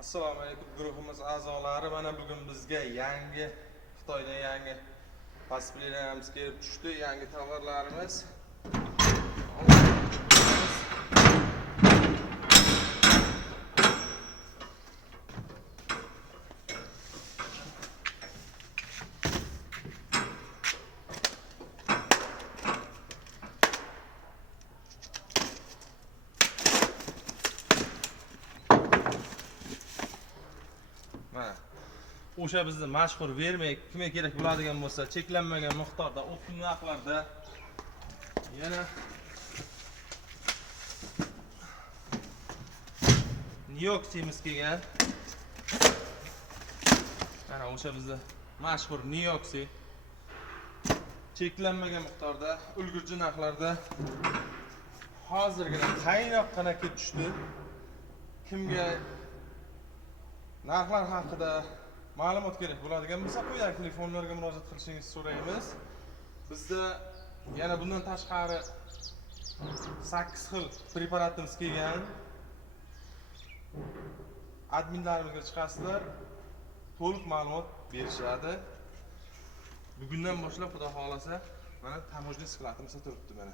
Assalomu alaykum guruhimiz a'zolari. Mana bugun bizga Xitoydan yangi paspirtlarimiz kelib tushdi. Yangi tovarlarimiz. Mana o'sha bizni mashhur vermay kimga kerak bo'ladigan bo'lsa, cheklanmagan miqdorda optim narxlarda yana Nioximiz kelgan. Mana o'sha bizni mashhur Nioxi cheklanmagan miqdorda ulgurji narxlarda hozirgina qaynoqqina kelib tushdi. Kimga narxlar haqida ma'lumot kerak bo'ladigan bo'lsa, quyidagi telefonlarga murojaat qilishingizni so'raymiz. Bizda yana bundan tashqari 8 xil preparatimiz kelgan. Adminlarimizga chiqasizlar, to'liq ma'lumot berishadi. Bugundan boshlab xudo xolasa mana tamojniy skladimiz turibdi mana.